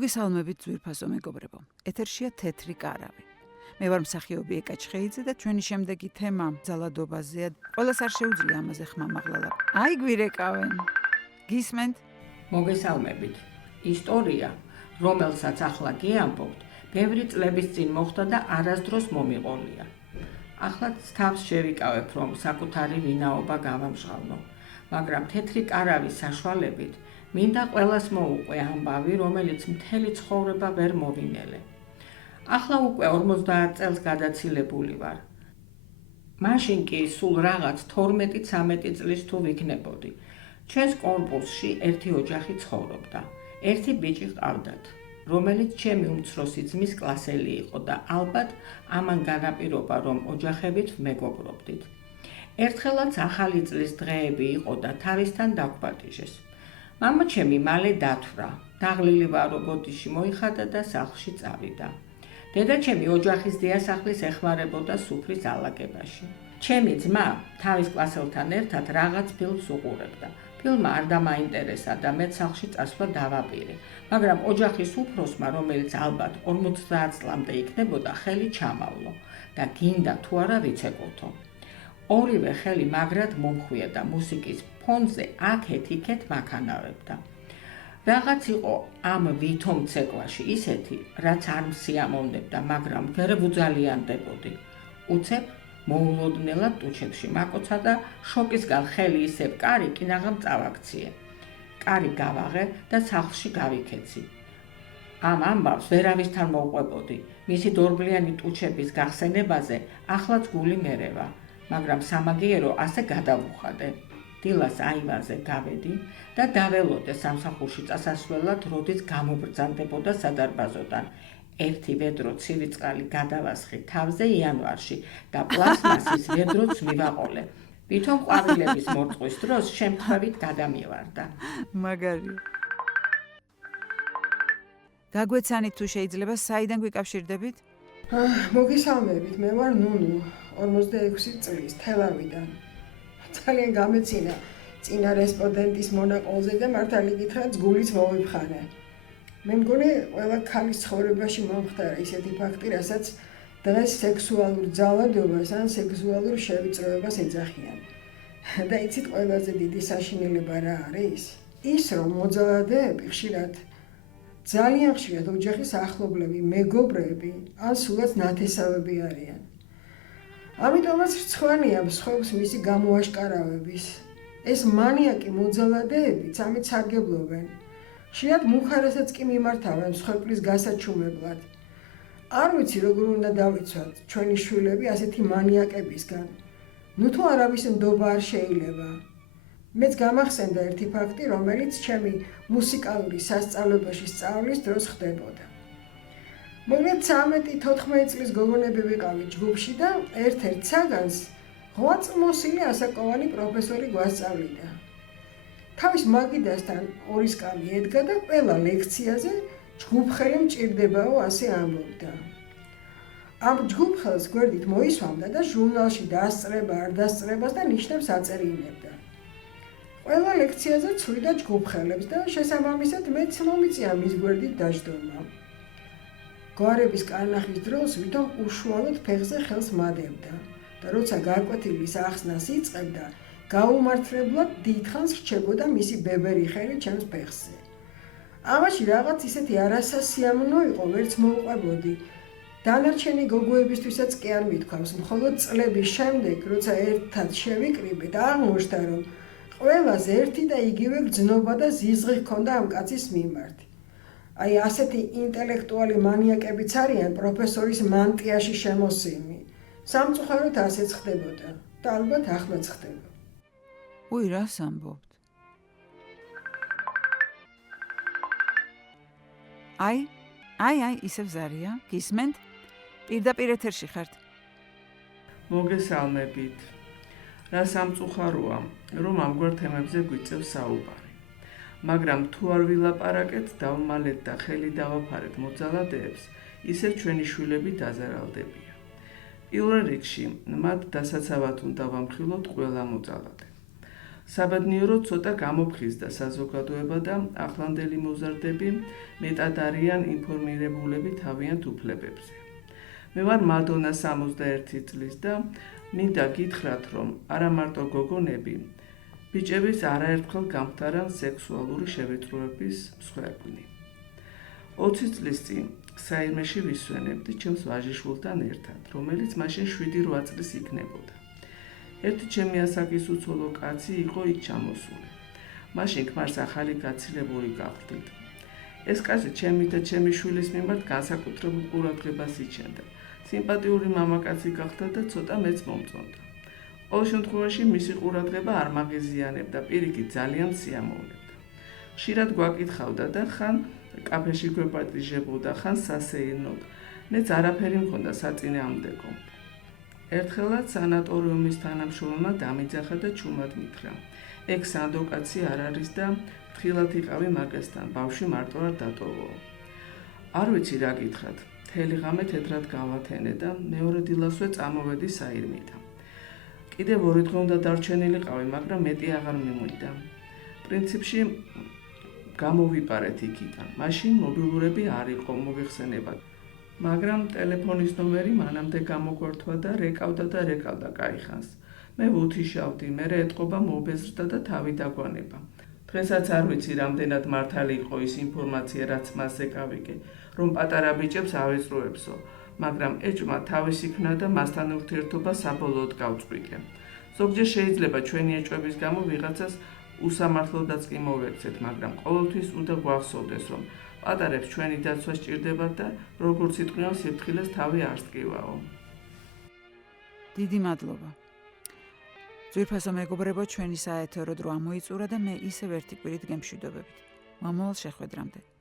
მოგესალმებით ძვირფასო მეგობრებო. ეთერშია თეთრი კარავი. მე ვარ მსახიობი ეკა ჩხეიძე და ჩვენი შემდეგი თემა ძალადობაზეა. ყველას არ შეუძლია ამაზე ხმამაღლა. აი გვირეკავენ. გისმენთ? მოგესალმებით. ისტორია, რომელსაც ახლა გიამბობთ, ბევრი წლების წინ მოხდა და არასდროს მომიყოლია. ახლა თავს შევიკავებ, რომ საკუთარი ვინაობა გავამჟღავნო, მაგრამ თეთრი კარავის საშუალებით მინდა ყველას მოუყვე ამბავი, რომელიც მთელი ცხოვრება ვერ მოვინელე. ახლა უკვე 50 წელს გადაცილებული ვარ. მაშინ კი სულ რაღაც 12-13 წლის თუ ვიქნებოდი. ჩვენს კორპუსში ერთი ოჯახი ცხოვრობდა. ერთი ბიჭი ჰყავდათ, რომელიც ჩემი უმცროსი ძმის კლასელი იყო და ალბათ ამან განაპირობა, რომ ოჯახებით ვმეგობრობდით. ერთხელაც ახალი წლის დღეები იყო და თავისთან დაგვბატიჟეს. მამაჩემი მალე დათვრა, დაღლილი ვარო ბოდიში მოიხადა და სახლში წავიდა. დედაჩემი ოჯახის დიასახლის ეხმარებოდა სუფრის ალაგებაში. ჩემი ძმა თავის კლასელთან ერთად რაღაც ფილმს უყურებდა. ფილმმა არ დამაინტერესა და მეც სახლში წასვლა დავაპირე, მაგრამ ოჯახის უფროსმა, რომელიც ალბათ 50 წლამდე იქნებოდა, ხელი ჩამავლო და გინდა თუ არა ვიცეკოთო. ორივე ხელი მაგრად მომხვია და მუსიკის ფონზე აქეთ-იქეთ მაქანავებდა. რაღაც იყო ამ ვითომ ცეკვაში ისეთი, რაც არ მსიამოვნებდა, მაგრამ ვერ ვუძალიანდებოდი. უცებ მოულოდნელად ტუჩებში მაკოცა და შოკისგან ხელი ისევ კარი კინაღამ წავაქციე. კარი გავაღე და სახლში გავიქეცი. ამ ამბავს ვერავისთან მოვყვებოდი. მისი დორბლიანი ტუჩების გახსენებაზე ახლაც გული მერევა, მაგრამ სამაგიერო ასე გადავუხადე. დილას აივანზე გავედი და დაველოდე სამსახურში წასასვლელად, როდის გამობრძანდებოდა სადარბაზოდან. ერთი ვედრო ცივი წყალი გადავასხი თავზე იანვარში და პლასმასის ვედროც მივაყოლე. ვითომ ყვავილების მორწყვის დროს შემთხვევით გადამივარდა. მაგარი. გაგვეცანით თუ შეიძლება, საიდან გვიკავშირდებით? მოგესალმებით, მე ვარ ნუნუ, 46 წლის, თელავიდან. ძალიან გამეცინა წინა რესპონდენტის მონაყოლზე და მართალი გითხრათ, გულიც მოვიფხანე. მე მგონი ყველა ქალის ცხოვრებაში მომხდარა ისეთი ფაქტი, რასაც დღეს სექსუალურ ძალადობას ან სექსუალურ შევიწროებას ეძახიან. და იცით ყველაზე დიდი საშინელება რა არის? ის რომ მოძალადეები ძალიან ხშირად ოჯახის ახლობლები, მეგობრები ან სულაც ნათესავები არიან. ამიტომაც რცხვენია მსხვერპლს მისი გამოაშკარავების. ეს მანიაკი მოძალადეებიც ამით სარგებლობენ. ხშირად მუხარასაც კი მიმართავენ მსხვერპლის გასაჩუმებლად. არ ვიცი როგორ უნდა დავიცვათ ჩვენი შვილები ასეთი მანიაკებისგან. ნუ თუ არავის ნდობა არ შეიძლება. მეც გამახსენდა ერთი ფაქტი, რომელიც ჩემი მუსიკალური სასწავლებელში სწავლის დროს ხდებოდა. მოგეთ 13-14 წლის გოგონები ვიყავით ჯგუფში და ერთ-ერთ საგანს ღვაწლმოსილი ასაკოვანი პროფესორი გვასწავლიდა. თავის მაგიდასთან ორი სკალი ედგა და ყველა ლექციაზე ჯგუფხელი მჭირდებაო ასე ამბობდა. ამ ჯგუფხელს გვერდით მოისვამდა და ჟურნალში დასწრება არ დასწრებას და ნიშნებს აწერილებდა. ყველა ლექციაზე ცვლიდა ჯგუფხელებს და შესაბამისად მეც მომიწია მის გვერდით დაждდომა. გვარების კარნახის დროს ვითომ უშუალოდ ფეხზე ხელს მადევდა და როცა გარკვეთილის ახსნას იწყებდა, გაუმართლებლად დიდხანს რჩებოდა მისი ბებერი ხელი ჩემს ფეხზე. ამაში რაღაც ისეთი არასასიამოვნო იყო, ვერც მოვყვებოდი. დანარჩენი გოგოებისთვისაც კი არ მithქვავს, მხოლოდ წლების შემდეგ, როცა ერთად შევიკრიბეთ, აღმოჩნდა, რომ ყველას ერთი და იგივე გრძნობა და ზიზღი ჰქონდა ამ კაცის მიმართ. აი ასეთი ინტელექტუალი მანიაკებიც არიან პროფესორის მანტიაში შემოსილნი. სამწუხაროდ ასეც ხდებოდა და ალბათ ახლაც ხდება. უი, რას ამბობთ? აი, ისევ ზარია, გისმენთ? პირდაპირ ეთერში ხართ. მოგესალმებით. რა სამწუხაროა, რომ ამგვარ თემებზე გვიწევს საუბარი. მაგრამ თუ არ ვილაპარაკეთ, დავმალეთ და ხელი დავაფარეთ მოძალადეებს, ისევ ჩვენი შვილები დაზარალდებიან. პირველ რიგში, მათ დასაცავად უნდა ვამხილოთ ყველა მოძალადე. საბედნიეროდ ცოტა გამოფხიზდა საზოგადოება და ახლანდელი მოზარდები მეტად არიან ინფორმირებულები თავიანთ უფლებებზე. მე ვარ მადონა 61 წლის და მინდა გითხრათ, რომ არა მარტო გოგონები, ბიჭების არაერთხელ გამხდარან სექსუალური შევიწროების მსხვერპლი. 20 წლის წინ საირმეში ვისვენებდი ჩემს ვაჟიშვილთან ერთად, რომელიც მაშინ 7-8 წლის იქნებოდა. ერთი ჩემი ასაკის უცოლო კაცი იყო იქ ჩამოსული. მაშინ ქმარს ახალი გაცილებული გავხდით. ეს კაცი ჩემი და ჩემი შვილის მიმართ განსაკუთრებულ ყურადღებას იჩენდა. სიმპათიური მამაკაცი გახდა და ცოტა მეც მომწონდა. ყოველ შემთხვევაში მისი ყურადღება არ მაღიზიანებდა, პირიქით ძალიან სიამოვნებდა. ხშირად გვაკითხავდა და ხან კაფეში გვეპატიჟებოდა, ხან სასეირნოდ. მეც არაფერი მქონდა საწინააღმდეგო. ერთხელაც სანატორიუმის თანამშრომელმა დამიძახა და ჩუმად მითხრა: ეგ სანდო კაცი არ არის და ფრთხილად იყავი მაგასთან, ბავშვი მარტო არ დატოვო. არ ვიცი რა გითხრათ. მთელი ღამე თეთრად გავათენე და მეორე დილასვე წამოვედი საირმიდან. კიდევ 2 დღე უნდა დარჩენილიყავი, მაგრამ მეტი აღარ მიმინდა. პრინციპში გამოვიპარეთ იქიდან. მაშინ მობილურები არ იყო მოგეხსენებათ. მაგრამ ტელეფონის ნომერი მანამდე გამოგვართვა და რეკავდა კაიხანს. მე ვუთიშავდი, მერე ეტყობა მობეზრდა და თავი დაგვანება. დღესაც არ ვიცი რამდენად მართალი იყო ის ინფორმაცია, რაც მას ეკავიგე, რომ პატარა ბიჭებს ავეწროებსო, მაგრამ ეჭვმა თავის იქნა და მასთან ურთიერთობა საბოლოოდ გავწყვიტე. ზოგჯერ შეიძლება ჩვენი ეჭვების გამო ვიღაცას უსამართლოდაც კი მოვექცეთ, მაგრამ ყოველთვის უნდა გვახსოვდეს, რომ პატარებს ჩვენი დაცვა სჭირდებათ და როგორც იტყვიან, სიფრთხილეს თავი არ სკივაო. დიდი მადლობა. ძვირფასო მეგობრებო, ჩვენი საეთერო დრო ამოიწურა და მე ისევ ერთი კვირით გემშვიდობებით. მომავალ შეხვედრამდე.